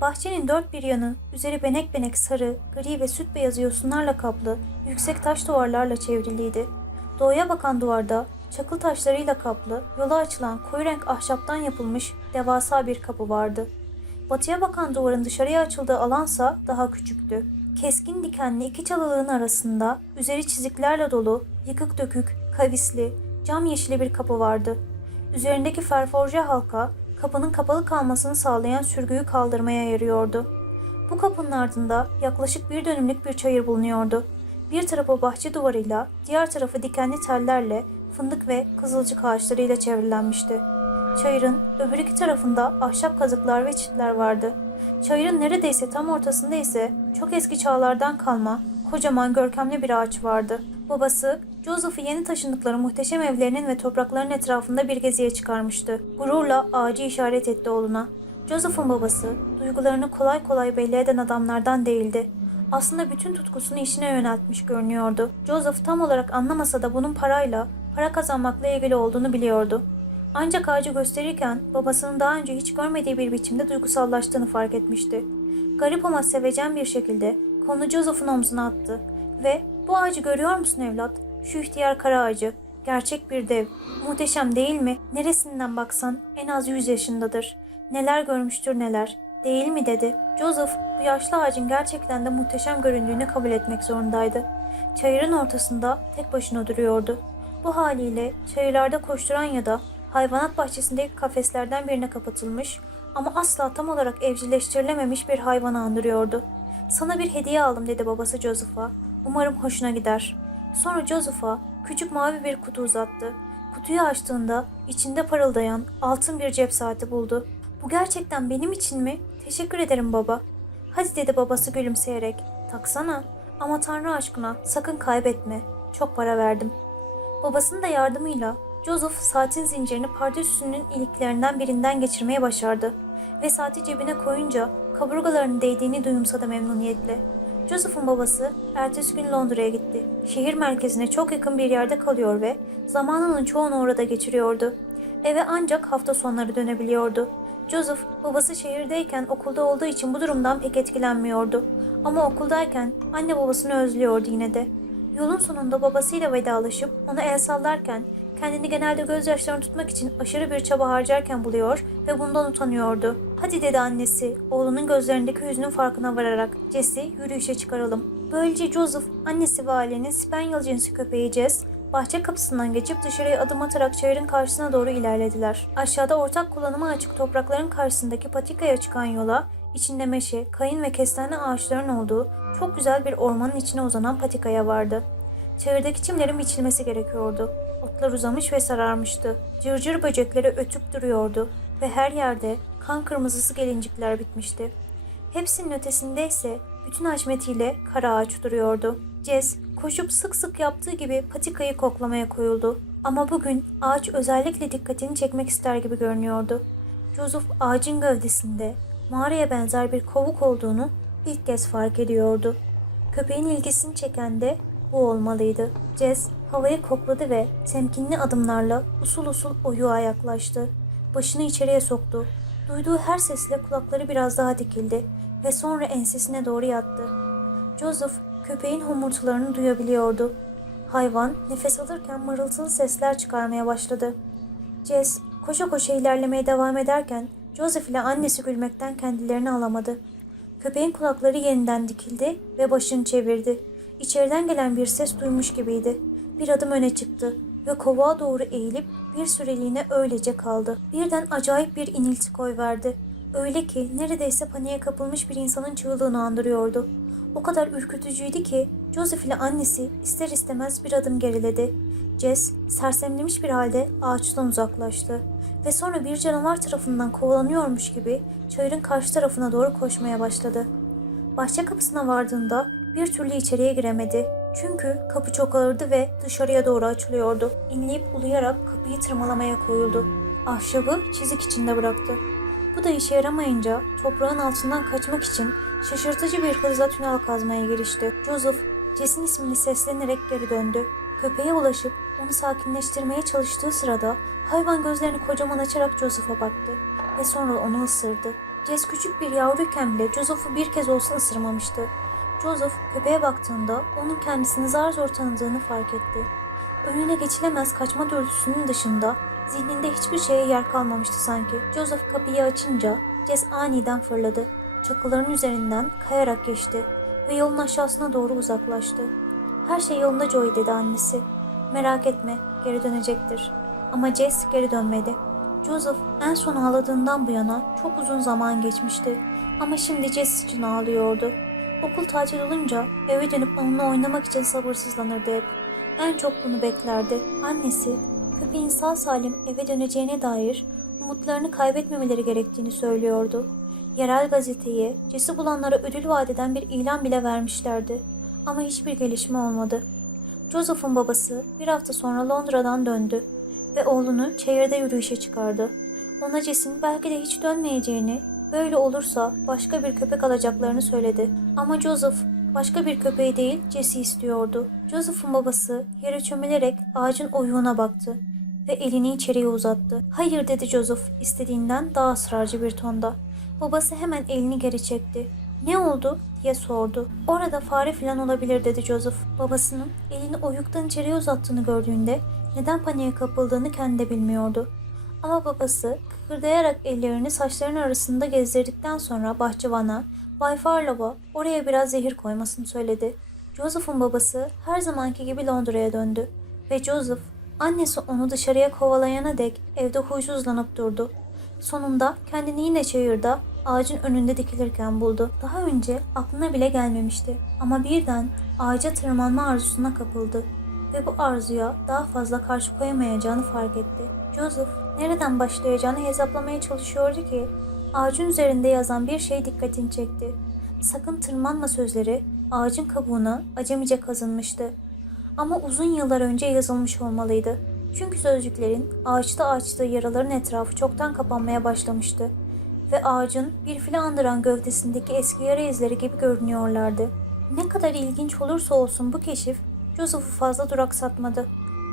Bahçenin dört bir yanı, üzeri benek benek sarı, gri ve süt beyazı yosunlarla kaplı, yüksek taş duvarlarla çevriliydi. Doğuya bakan duvarda, çakıl taşlarıyla kaplı, yola açılan koyu renk ahşaptan yapılmış devasa bir kapı vardı. Batıya bakan duvarın dışarıya açıldığı alansa daha küçüktü. Keskin dikenli iki çalılığın arasında üzeri çiziklerle dolu, yıkık dökük, kavisli, cam yeşili bir kapı vardı. Üzerindeki ferforje halka kapının kapalı kalmasını sağlayan sürgüyü kaldırmaya yarıyordu. Bu kapının ardında yaklaşık bir dönümlük bir çayır bulunuyordu. Bir tarafı bahçe duvarıyla, diğer tarafı dikenli tellerle, fındık ve kızılcık ağaçlarıyla çevrilenmişti. Çayırın öbür iki tarafında ahşap kazıklar ve çitler vardı. Çayırın neredeyse tam ortasında ise çok eski çağlardan kalma, kocaman görkemli bir ağaç vardı. Babası, Joseph'ı yeni taşındıkları muhteşem evlerinin ve toprakların etrafında bir geziye çıkarmıştı. Gururla ağacı işaret etti oğluna. Joseph'ın babası, duygularını kolay kolay belli eden adamlardan değildi. Aslında bütün tutkusunu işine yöneltmiş görünüyordu. Joseph tam olarak anlamasa da bunun parayla, para kazanmakla ilgili olduğunu biliyordu. Ancak ağacı gösterirken babasının daha önce hiç görmediği bir biçimde duygusallaştığını fark etmişti. Garip ama sevecen bir şekilde kolunu Joseph'ın omzuna attı ve ''Bu ağacı görüyor musun evlat? Şu ihtiyar kara ağacı. Gerçek bir dev. Muhteşem değil mi? Neresinden baksan en az 100 yaşındadır. Neler görmüştür neler. Değil mi?'' dedi. Joseph bu yaşlı ağacın gerçekten de muhteşem göründüğünü kabul etmek zorundaydı. Çayırın ortasında tek başına duruyordu. Bu haliyle çayırlarda koşturan ya da hayvanat bahçesindeki kafeslerden birine kapatılmış ama asla tam olarak evcilleştirilememiş bir hayvanı andırıyordu. Sana bir hediye aldım dedi babası Joseph'a. Umarım hoşuna gider. Sonra Joseph'a küçük mavi bir kutu uzattı. Kutuyu açtığında içinde parıldayan altın bir cep saati buldu. Bu gerçekten benim için mi? Teşekkür ederim baba. Hadi dedi babası gülümseyerek. Taksana. Ama Tanrı aşkına sakın kaybetme. Çok para verdim. Babasının da yardımıyla Joseph saatin zincirini pardesüsünün iliklerinden birinden geçirmeye başardı ve saati cebine koyunca kaburgalarının değdiğini duyumsadı memnuniyetle. Joseph'ın babası ertesi gün Londra'ya gitti. Şehir merkezine çok yakın bir yerde kalıyor ve zamanının çoğunu orada geçiriyordu. Eve ancak hafta sonları dönebiliyordu. Joseph babası şehirdeyken okulda olduğu için bu durumdan pek etkilenmiyordu. Ama okuldayken anne babasını özlüyordu yine de. Yolun sonunda babasıyla vedalaşıp ona el sallarken kendini genelde gözyaşlarını tutmak için aşırı bir çaba harcarken buluyor ve bundan utanıyordu. Hadi dedi annesi, oğlunun gözlerindeki hüznün farkına vararak. Jesse yürüyüşe çıkaralım. Böylece Joseph, annesi ve ailenin Spaniel cinsi köpeği Jess, bahçe kapısından geçip dışarıya adım atarak çayırın karşısına doğru ilerlediler. Aşağıda ortak kullanıma açık toprakların karşısındaki patikaya çıkan yola, içinde meşe, kayın ve kestane ağaçların olduğu çok güzel bir ormanın içine uzanan patikaya vardı. Çayırdaki çimlerin biçilmesi gerekiyordu. Otlar uzamış ve sararmıştı. Cırcır böcekleri ötüp duruyordu ve her yerde kan kırmızısı gelincikler bitmişti. Hepsinin ötesinde ise bütün haşmetiyle kara ağaç duruyordu. Jess koşup sık sık yaptığı gibi patikayı koklamaya koyuldu. Ama bugün ağaç özellikle dikkatini çekmek ister gibi görünüyordu. Joseph ağacın gövdesinde mağaraya benzer bir kovuk olduğunu ilk kez fark ediyordu. Köpeğin ilgisini çeken de bu olmalıydı. Jess havayı kokladı ve temkinli adımlarla usul usul oyuğa yaklaştı. Başını içeriye soktu. Duyduğu her sesle kulakları biraz daha dikildi ve sonra ensesine doğru yattı. Joseph köpeğin homurtularını duyabiliyordu. Hayvan nefes alırken mırıltılı sesler çıkarmaya başladı. Jess koşa koşa ilerlemeye devam ederken Joseph ile annesi gülmekten kendilerini alamadı. Köpeğin kulakları yeniden dikildi ve başını çevirdi. İçeriden gelen bir ses duymuş gibiydi. Bir adım öne çıktı ve kovağa doğru eğilip bir süreliğine öylece kaldı. Birden acayip bir inilti koyverdi. Öyle ki neredeyse paniğe kapılmış bir insanın çığlığını andırıyordu. O kadar ürkütücüydü ki Joseph ile annesi ister istemez bir adım geriledi. Jess sersemlemiş bir halde ağaçtan uzaklaştı ve sonra bir canavar tarafından kovalanıyormuş gibi çayırın karşı tarafına doğru koşmaya başladı. Bahçe kapısına vardığında bir türlü içeriye giremedi. Çünkü kapı çok ağırdı ve dışarıya doğru açılıyordu. İnleyip uluyarak kapıyı tırmalamaya koyuldu. Ahşabı çizik içinde bıraktı. Bu da işe yaramayınca toprağın altından kaçmak için şaşırtıcı bir hızla tünel kazmaya girişti. Joseph, Jess'in ismini seslenerek geri döndü. Köpeğe ulaşıp onu sakinleştirmeye çalıştığı sırada hayvan gözlerini kocaman açarak Joseph'a baktı ve sonra onu ısırdı. Jess küçük bir yavruyken bile Joseph'u bir kez olsa ısırmamıştı. Joseph köpeğe baktığında onun kendisini zar zor tanıdığını fark etti. Önüne geçilemez kaçma dürtüsünün dışında zihninde hiçbir şeye yer kalmamıştı sanki. Joseph kapıyı açınca Jess aniden fırladı. Çakıların üzerinden kayarak geçti ve yolun aşağısına doğru uzaklaştı. Her şey yolunda Joy dedi annesi. Merak etme, geri dönecektir. Ama Jess geri dönmedi. Joseph en son ağladığından bu yana çok uzun zaman geçmişti. Ama şimdi Jess için ağlıyordu. Okul tatil olunca eve dönüp onunla oynamak için sabırsızlanırdı hep. En çok bunu beklerdi. Annesi, köpeğin sağ salim eve döneceğine dair umutlarını kaybetmemeleri gerektiğini söylüyordu. Yerel gazeteye Jess'i bulanlara ödül vaat eden bir ilan bile vermişlerdi. Ama hiçbir gelişme olmadı. Joseph'un babası bir hafta sonra Londra'dan döndü ve oğlunu çayırda yürüyüşe çıkardı. Ona Jess'in belki de hiç dönmeyeceğini, böyle olursa başka bir köpek alacaklarını söyledi. Ama Joseph başka bir köpeği değil Jess'i istiyordu. Joseph'un babası yere çömelerek ağacın oyuğuna baktı ve elini içeriye uzattı. Hayır dedi Joseph istediğinden daha ısrarcı bir tonda. Babası hemen elini geri çekti. Ne oldu diye sordu. Orada fare falan olabilir dedi Joseph. Babasının elini oyuktan içeriye uzattığını gördüğünde neden paniğe kapıldığını kendi de bilmiyordu. Ama babası kıkırdayarak ellerini saçlarının arasında gezdirdikten sonra bahçıvana Bay Farlow'a oraya biraz zehir koymasını söyledi. Joseph'un babası her zamanki gibi Londra'ya döndü ve Joseph annesi onu dışarıya kovalayana dek evde huysuzlanıp durdu. Sonunda kendini yine çayırda ağacın önünde dikilirken buldu. Daha önce aklına bile gelmemişti ama birden ağaca tırmanma arzusuna kapıldı ve bu arzuya daha fazla karşı koyamayacağını fark etti. Joseph nereden başlayacağını hesaplamaya çalışıyordu ki ağacın üzerinde yazan bir şey dikkatini çekti. Sakın tırmanma sözleri ağacın kabuğuna acemice kazınmıştı. Ama uzun yıllar önce yazılmış olmalıydı. Çünkü sözcüklerin ağaçta açtığı yaraların etrafı çoktan kapanmaya başlamıştı ve ağacın bir file andıran gövdesindeki eski yara izleri gibi görünüyorlardı. Ne kadar ilginç olursa olsun bu keşif Joseph'u fazla duraksatmadı.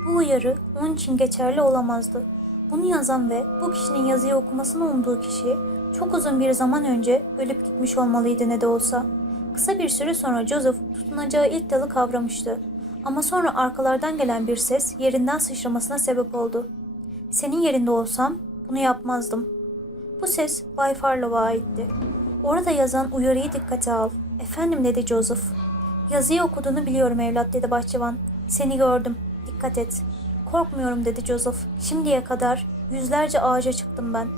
Bu uyarı onun için geçerli olamazdı. Bunu yazan ve bu kişinin yazıyı okumasını umduğu kişi çok uzun bir zaman önce ölüp gitmiş olmalıydı ne de olsa. Kısa bir süre sonra Joseph tutunacağı ilk dalı kavramıştı. Ama sonra arkalardan gelen bir ses yerinden sıçramasına sebep oldu. Senin yerinde olsam bunu yapmazdım. Bu ses Bay Farlow'a aitti. Orada yazan uyarıyı dikkate al. Efendim dedi Joseph. Yazıyı okuduğunu biliyorum evlat dedi bahçıvan. Seni gördüm. Dikkat et. Korkmuyorum dedi Joseph. Şimdiye kadar yüzlerce ağaca çıktım ben.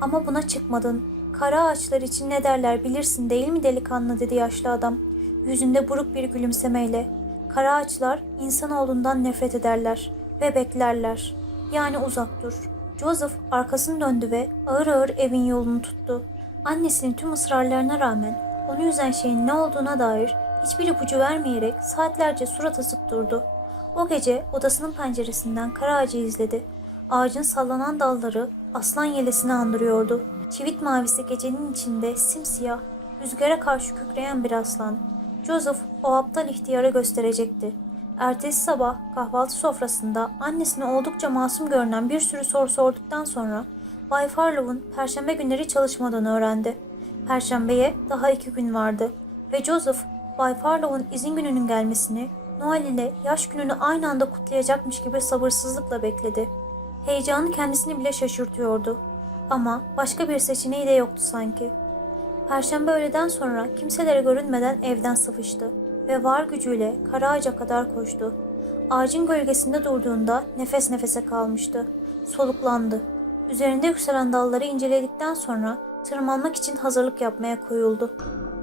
Ama buna çıkmadın. Kara ağaçlar için ne derler bilirsin değil mi delikanlı dedi yaşlı adam. Yüzünde buruk bir gülümsemeyle. Kara ağaçlar insanoğlundan nefret ederler ve beklerler. Yani uzak dur. Joseph arkasını döndü ve ağır ağır evin yolunu tuttu. Annesinin tüm ısrarlarına rağmen onu üzen şeyin ne olduğuna dair hiçbir ipucu vermeyerek saatlerce surat asıp durdu. O gece odasının penceresinden kara ağacı izledi. Ağacın sallanan dalları aslan yelesini andırıyordu. Çivit mavisi gecenin içinde simsiyah, rüzgara karşı kükreyen bir aslan. Joseph o aptal ihtiyara gösterecekti. Ertesi sabah kahvaltı sofrasında annesine oldukça masum görünen bir sürü soru sorduktan sonra Bay Farlow'un perşembe günleri çalışmadığını öğrendi. Perşembeye daha iki gün vardı ve Joseph Bay Farlow'un izin gününün gelmesini Noel ile yaş gününü aynı anda kutlayacakmış gibi sabırsızlıkla bekledi. Heyecanı kendisini bile şaşırtıyordu. Ama başka bir seçeneği de yoktu sanki. Perşembe öğleden sonra kimselere görünmeden evden sıvıştı ve var gücüyle kara ağaca kadar koştu. Ağacın gölgesinde durduğunda nefes nefese kalmıştı. Soluklandı. Üzerinde yükselen dalları inceledikten sonra tırmanmak için hazırlık yapmaya koyuldu.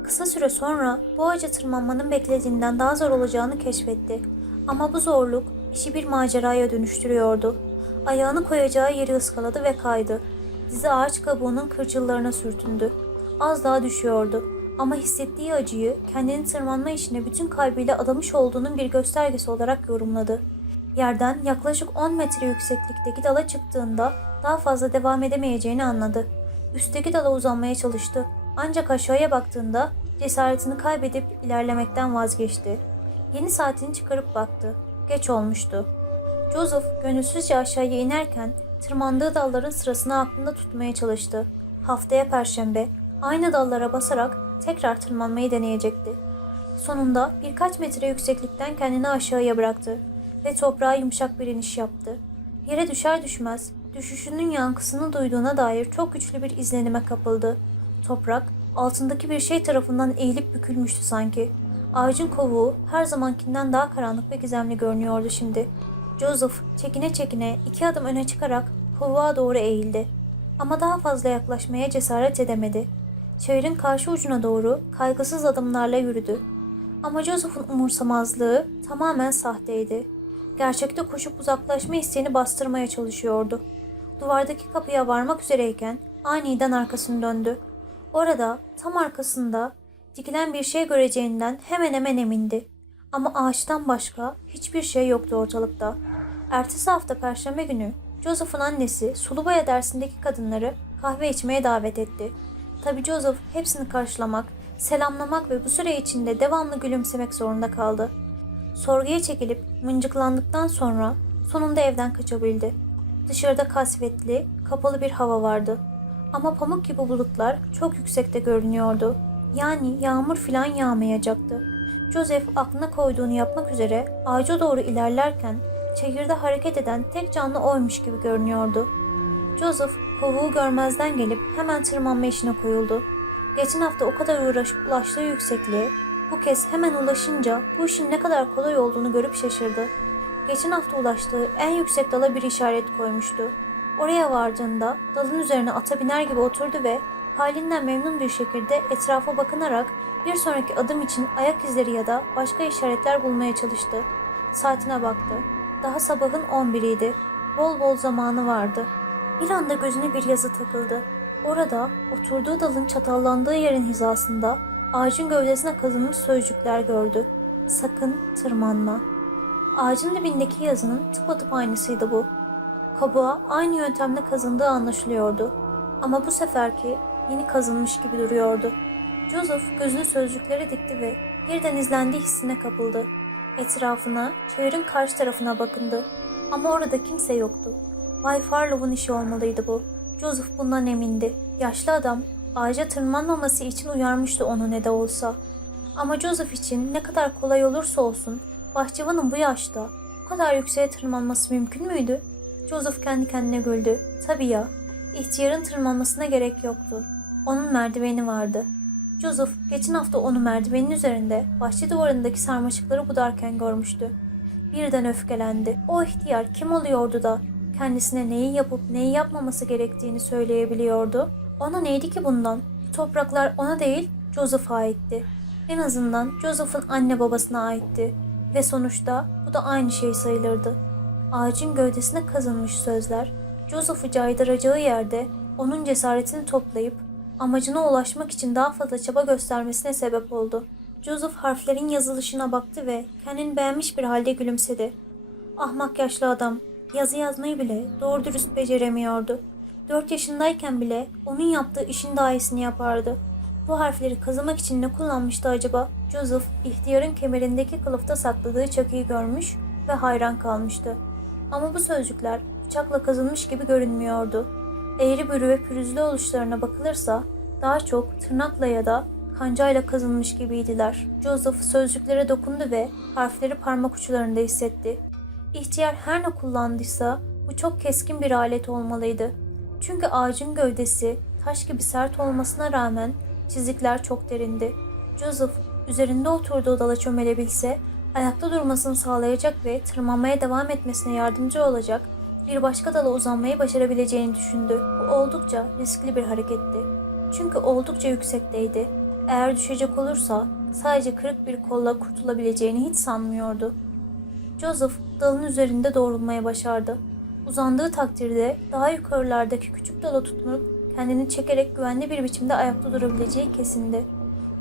Kısa süre sonra bu ağaca tırmanmanın beklediğinden daha zor olacağını keşfetti. Ama bu zorluk işi bir maceraya dönüştürüyordu. Ayağını koyacağı yeri ıskaladı ve kaydı. Dizi ağaç kabuğunun kırçıllarına sürtündü. Az daha düşüyordu. Ama hissettiği acıyı kendini tırmanma işine bütün kalbiyle adamış olduğunun bir göstergesi olarak yorumladı. Yerden yaklaşık 10 metre yükseklikteki dala çıktığında daha fazla devam edemeyeceğini anladı. Üstteki dala uzanmaya çalıştı. Ancak aşağıya baktığında cesaretini kaybedip ilerlemekten vazgeçti. Yeni saatini çıkarıp baktı. Geç olmuştu. Joseph gönülsüzce aşağıya inerken tırmandığı dalların sırasını aklında tutmaya çalıştı. Haftaya perşembe aynı dallara basarak tekrar tırmanmayı deneyecekti. Sonunda birkaç metre yükseklikten kendini aşağıya bıraktı ve toprağa yumuşak bir iniş yaptı. Yere düşer düşmez düşüşünün yankısını duyduğuna dair çok güçlü bir izlenime kapıldı. Toprak altındaki bir şey tarafından eğilip bükülmüştü sanki. Ağacın kovuğu her zamankinden daha karanlık ve gizemli görünüyordu şimdi. Joseph çekine çekine iki adım öne çıkarak kovuğa doğru eğildi. Ama daha fazla yaklaşmaya cesaret edemedi. Çayırın karşı ucuna doğru kaygısız adımlarla yürüdü. Ama Joseph'un umursamazlığı tamamen sahteydi. Gerçekte koşup uzaklaşma isteğini bastırmaya çalışıyordu. Duvardaki kapıya varmak üzereyken aniden arkasını döndü. Orada tam arkasında dikilen bir şey göreceğinden hemen hemen emindi. Ama ağaçtan başka hiçbir şey yoktu ortalıkta. Ertesi hafta Perşembe günü Joseph'ın annesi Sulubaya dersindeki kadınları kahve içmeye davet etti. Tabii Joseph hepsini karşılamak, selamlamak ve bu süre içinde devamlı gülümsemek zorunda kaldı. Sorguya çekilip mıncıklandıktan sonra sonunda evden kaçabildi. Dışarıda kasvetli, kapalı bir hava vardı. Ama pamuk gibi bulutlar çok yüksekte görünüyordu. Yani yağmur filan yağmayacaktı. Joseph aklına koyduğunu yapmak üzere ağaca doğru ilerlerken çayırda hareket eden tek canlı oymuş gibi görünüyordu. Joseph kovuğu görmezden gelip hemen tırmanma işine koyuldu. Geçen hafta o kadar uğraşıp ulaştığı yüksekliğe bu kez hemen ulaşınca bu işin ne kadar kolay olduğunu görüp şaşırdı. Geçen hafta ulaştığı en yüksek dala bir işaret koymuştu. Oraya vardığında dalın üzerine ata biner gibi oturdu ve halinden memnun bir şekilde etrafa bakınarak bir sonraki adım için ayak izleri ya da başka işaretler bulmaya çalıştı. Saatine baktı. Daha sabahın 11'iydi. Bol bol zamanı vardı. Bir anda gözüne bir yazı takıldı. Orada oturduğu dalın çatallandığı yerin hizasında ağacın gövdesine kazınmış sözcükler gördü. Sakın tırmanma. Ağacın dibindeki yazının tıpatıp aynısıydı bu. Kabuğa aynı yöntemle kazındığı anlaşılıyordu. Ama bu seferki yeni kazınmış gibi duruyordu. Joseph gözünü sözcüklere dikti ve birden izlendiği hissine kapıldı. Etrafına, çayırın karşı tarafına bakındı. Ama orada kimse yoktu. Bay Farlow'un işi olmalıydı bu. Joseph bundan emindi. Yaşlı adam ağaca tırmanmaması için uyarmıştı onu ne de olsa. Ama Joseph için ne kadar kolay olursa olsun bahçıvanın bu yaşta bu kadar yükseğe tırmanması mümkün müydü? Joseph kendi kendine güldü. Tabii ya, ihtiyarın tırmanmasına gerek yoktu. Onun merdiveni vardı. Joseph geçen hafta onu merdivenin üzerinde bahçe duvarındaki sarmaşıkları budarken görmüştü. Birden öfkelendi. O ihtiyar kim oluyordu da kendisine neyi yapıp neyi yapmaması gerektiğini söyleyebiliyordu? Ona neydi ki bundan? Bu topraklar ona değil, Joseph'a aitti. En azından Joseph'ın anne babasına aitti. Ve sonuçta bu da aynı şey sayılırdı. Ağacın gövdesine kazınmış sözler, Joseph'ı caydıracağı yerde onun cesaretini toplayıp amacına ulaşmak için daha fazla çaba göstermesine sebep oldu. Joseph harflerin yazılışına baktı ve kendini beğenmiş bir halde gülümsedi. Ahmak yaşlı adam, yazı yazmayı bile doğru dürüst beceremiyordu. Dört yaşındayken bile onun yaptığı işin daha yapardı. Bu harfleri kazımak için ne kullanmıştı acaba? Joseph, ihtiyarın kemerindeki kılıfta sakladığı çakıyı görmüş ve hayran kalmıştı. Ama bu sözcükler bıçakla kazılmış gibi görünmüyordu. Eğri bürü ve pürüzlü oluşlarına bakılırsa daha çok tırnakla ya da kancayla kazınmış gibiydiler. Joseph sözcüklere dokundu ve harfleri parmak uçlarında hissetti. İhtiyar her ne kullandıysa bu çok keskin bir alet olmalıydı. Çünkü ağacın gövdesi taş gibi sert olmasına rağmen çizikler çok derindi. Joseph üzerinde oturduğu dala çömelebilse ayakta durmasını sağlayacak ve tırmanmaya devam etmesine yardımcı olacak bir başka dala uzanmayı başarabileceğini düşündü. Bu oldukça riskli bir hareketti. Çünkü oldukça yüksekteydi. Eğer düşecek olursa sadece kırık bir kolla kurtulabileceğini hiç sanmıyordu. Joseph dalın üzerinde doğrulmaya başardı. Uzandığı takdirde daha yukarılardaki küçük dala tutunup kendini çekerek güvenli bir biçimde ayakta durabileceği kesindi.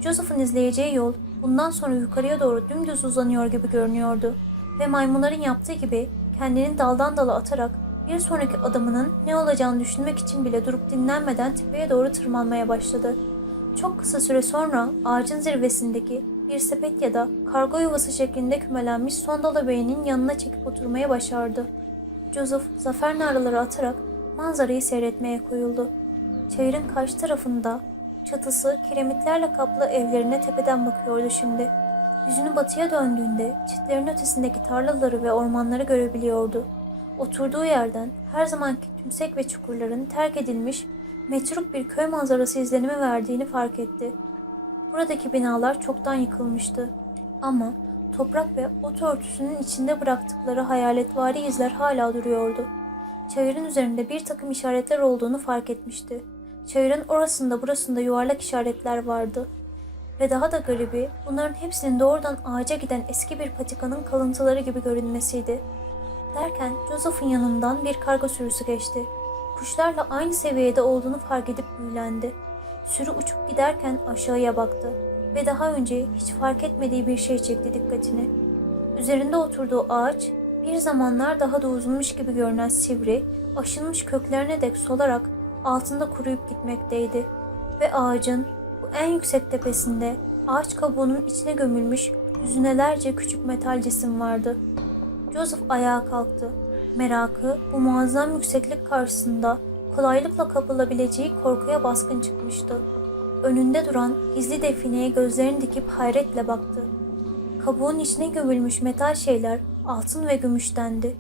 Joseph'ın izleyeceği yol bundan sonra yukarıya doğru dümdüz uzanıyor gibi görünüyordu ve maymunların yaptığı gibi kendini daldan dala atarak bir sonraki adımının ne olacağını düşünmek için bile durup dinlenmeden tepeye doğru tırmanmaya başladı. Çok kısa süre sonra ağacın zirvesindeki bir sepet ya da kargo yuvası şeklinde kümelenmiş son dala beynin yanına çekip oturmaya başardı. Joseph zafer naraları atarak manzarayı seyretmeye koyuldu. Çayırın karşı tarafında Çatısı kiremitlerle kaplı evlerine tepeden bakıyordu şimdi. Yüzünü batıya döndüğünde çitlerin ötesindeki tarlaları ve ormanları görebiliyordu. Oturduğu yerden her zamanki tümsek ve çukurların terk edilmiş metruk bir köy manzarası izlenimi verdiğini fark etti. Buradaki binalar çoktan yıkılmıştı. Ama toprak ve ot örtüsünün içinde bıraktıkları hayaletvari izler hala duruyordu. Çayırın üzerinde bir takım işaretler olduğunu fark etmişti. Çayırın orasında burasında yuvarlak işaretler vardı. Ve daha da garibi bunların hepsinin doğrudan ağaca giden eski bir patikanın kalıntıları gibi görünmesiydi. Derken Joseph'ın yanından bir karga sürüsü geçti. Kuşlarla aynı seviyede olduğunu fark edip büyülendi. Sürü uçup giderken aşağıya baktı ve daha önce hiç fark etmediği bir şey çekti dikkatini. Üzerinde oturduğu ağaç bir zamanlar daha da uzunmuş gibi görünen sivri, aşınmış köklerine dek solarak altında kuruyup gitmekteydi. Ve ağacın bu en yüksek tepesinde ağaç kabuğunun içine gömülmüş yüzünelerce küçük metal cisim vardı. Joseph ayağa kalktı. Merakı bu muazzam yükseklik karşısında kolaylıkla kapılabileceği korkuya baskın çıkmıştı. Önünde duran gizli defineye gözlerini dikip hayretle baktı. Kabuğun içine gömülmüş metal şeyler altın ve gümüştendi.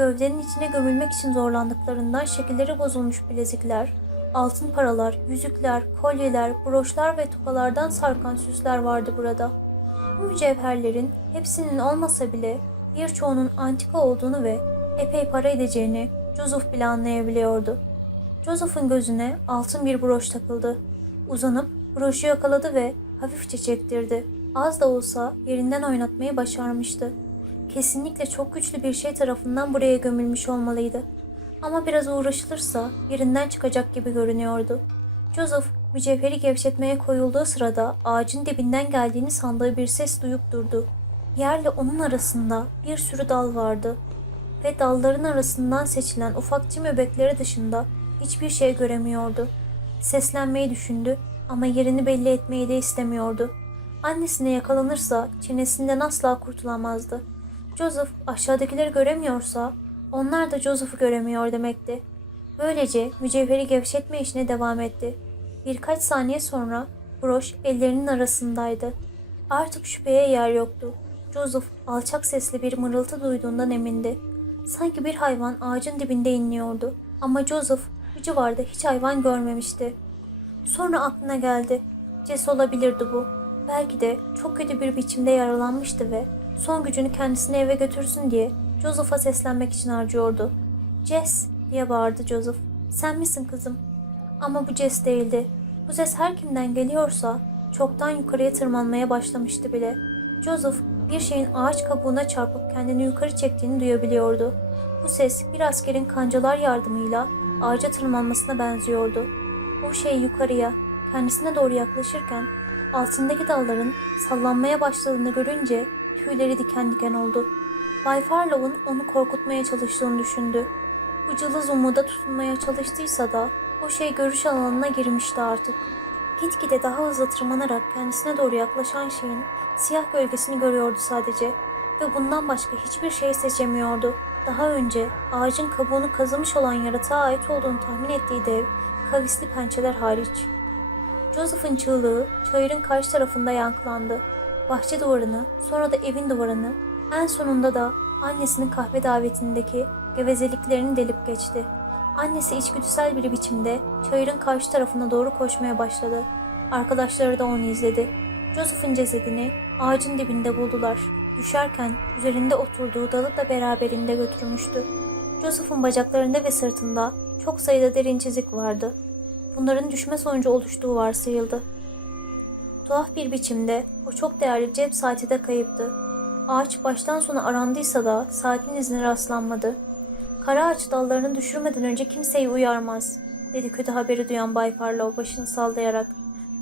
Gövdenin içine gömülmek için zorlandıklarından şekilleri bozulmuş bilezikler, altın paralar, yüzükler, kolyeler, broşlar ve tokalardan sarkan süsler vardı burada. Bu mücevherlerin hepsinin olmasa bile birçoğunun antika olduğunu ve epey para edeceğini Joseph bile anlayabiliyordu. Joseph'ın gözüne altın bir broş takıldı. Uzanıp broşu yakaladı ve hafifçe çektirdi. Az da olsa yerinden oynatmayı başarmıştı. Kesinlikle çok güçlü bir şey tarafından buraya gömülmüş olmalıydı. Ama biraz uğraşılırsa yerinden çıkacak gibi görünüyordu. Joseph mücevheri gevşetmeye koyulduğu sırada ağacın dibinden geldiğini sandığı bir ses duyup durdu. Yerle onun arasında bir sürü dal vardı ve dalların arasından seçilen ufak çim öbekleri dışında hiçbir şey göremiyordu. Seslenmeyi düşündü ama yerini belli etmeyi de istemiyordu. Annesine yakalanırsa çenesinden asla kurtulamazdı. Joseph aşağıdakileri göremiyorsa onlar da Joseph'u göremiyor demekti. Böylece mücevheri gevşetme işine devam etti. Birkaç saniye sonra broş ellerinin arasındaydı. Artık şüpheye yer yoktu. Joseph alçak sesli bir mırıltı duyduğundan emindi. Sanki bir hayvan ağacın dibinde inliyordu. Ama Joseph bu civarda hiç hayvan görmemişti. Sonra aklına geldi. Jess olabilirdi bu. Belki de çok kötü bir biçimde yaralanmıştı ve son gücünü kendisine eve götürsün diye Joseph'a seslenmek için harcıyordu. Jess diye bağırdı Joseph. Sen misin kızım? Ama bu Jess değildi. Bu ses her kimden geliyorsa çoktan yukarıya tırmanmaya başlamıştı bile. Joseph bir şeyin ağaç kabuğuna çarpıp kendini yukarı çektiğini duyabiliyordu. Bu ses bir askerin kancalar yardımıyla ağaca tırmanmasına benziyordu. O şey yukarıya, kendisine doğru yaklaşırken altındaki dalların sallanmaya başladığını görünce tüyleri diken diken oldu. Bay Farlow'un onu korkutmaya çalıştığını düşündü. Bu cılız umuda tutunmaya çalıştıysa da o şey görüş alanına girmişti artık. Gitgide daha hızlı tırmanarak kendisine doğru yaklaşan şeyin siyah gölgesini görüyordu sadece ve bundan başka hiçbir şey seçemiyordu. Daha önce ağacın kabuğunu kazımış olan yaratığa ait olduğunu tahmin ettiği dev, kavisli pençeler hariç. Joseph'ın çığlığı çayırın karşı tarafında yankılandı. Bahçe duvarını, sonra da evin duvarını, en sonunda da annesinin kahve davetindeki gevezeliklerini delip geçti. Annesi içgüdüsel bir biçimde çayırın karşı tarafına doğru koşmaya başladı. Arkadaşları da onu izledi. Joseph'ın cesedini ağacın dibinde buldular. Düşerken üzerinde oturduğu dalı da beraberinde götürmüştü. Joseph'ın bacaklarında ve sırtında çok sayıda derin çizik vardı. Bunların düşme sonucu oluştuğu varsayıldı. Tuhaf bir biçimde o çok değerli cep saati de kayıptı. Ağaç baştan sona arandıysa da saatin izine rastlanmadı. Kara ağaç dallarını düşürmeden önce kimseyi uyarmaz, dedi kötü haberi duyan Bay Farlow başını sallayarak.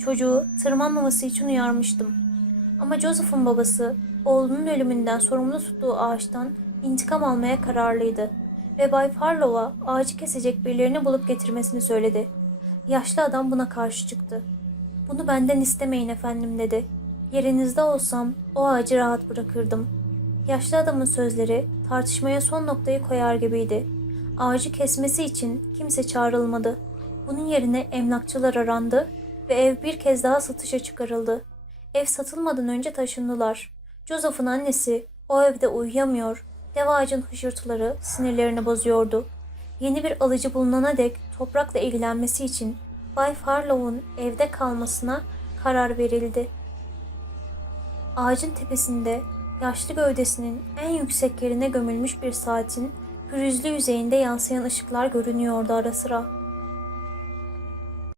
Çocuğu tırmanmaması için uyarmıştım. Ama Joseph'ın babası oğlunun ölümünden sorumlu tuttuğu ağaçtan intikam almaya kararlıydı ve Bay Farlow'a ağacı kesecek birilerini bulup getirmesini söyledi. Yaşlı adam buna karşı çıktı. Bunu benden istemeyin efendim dedi. Yerinizde olsam o ağacı rahat bırakırdım. Yaşlı adamın sözleri tartışmaya son noktayı koyar gibiydi. Ağacı kesmesi için kimse çağrılmadı. Bunun yerine emlakçılar arandı ve ev bir kez daha satışa çıkarıldı. Ev satılmadan önce taşındılar. Joseph'ın annesi o evde uyuyamıyor. Dev ağacın hışırtıları sinirlerini bozuyordu. Yeni bir alıcı bulunana dek toprakla ilgilenmesi için Bay Farlow'un evde kalmasına karar verildi. Ağacın tepesinde yaşlı gövdesinin en yüksek yerine gömülmüş bir saatin pürüzlü yüzeyinde yansıyan ışıklar görünüyordu ara sıra.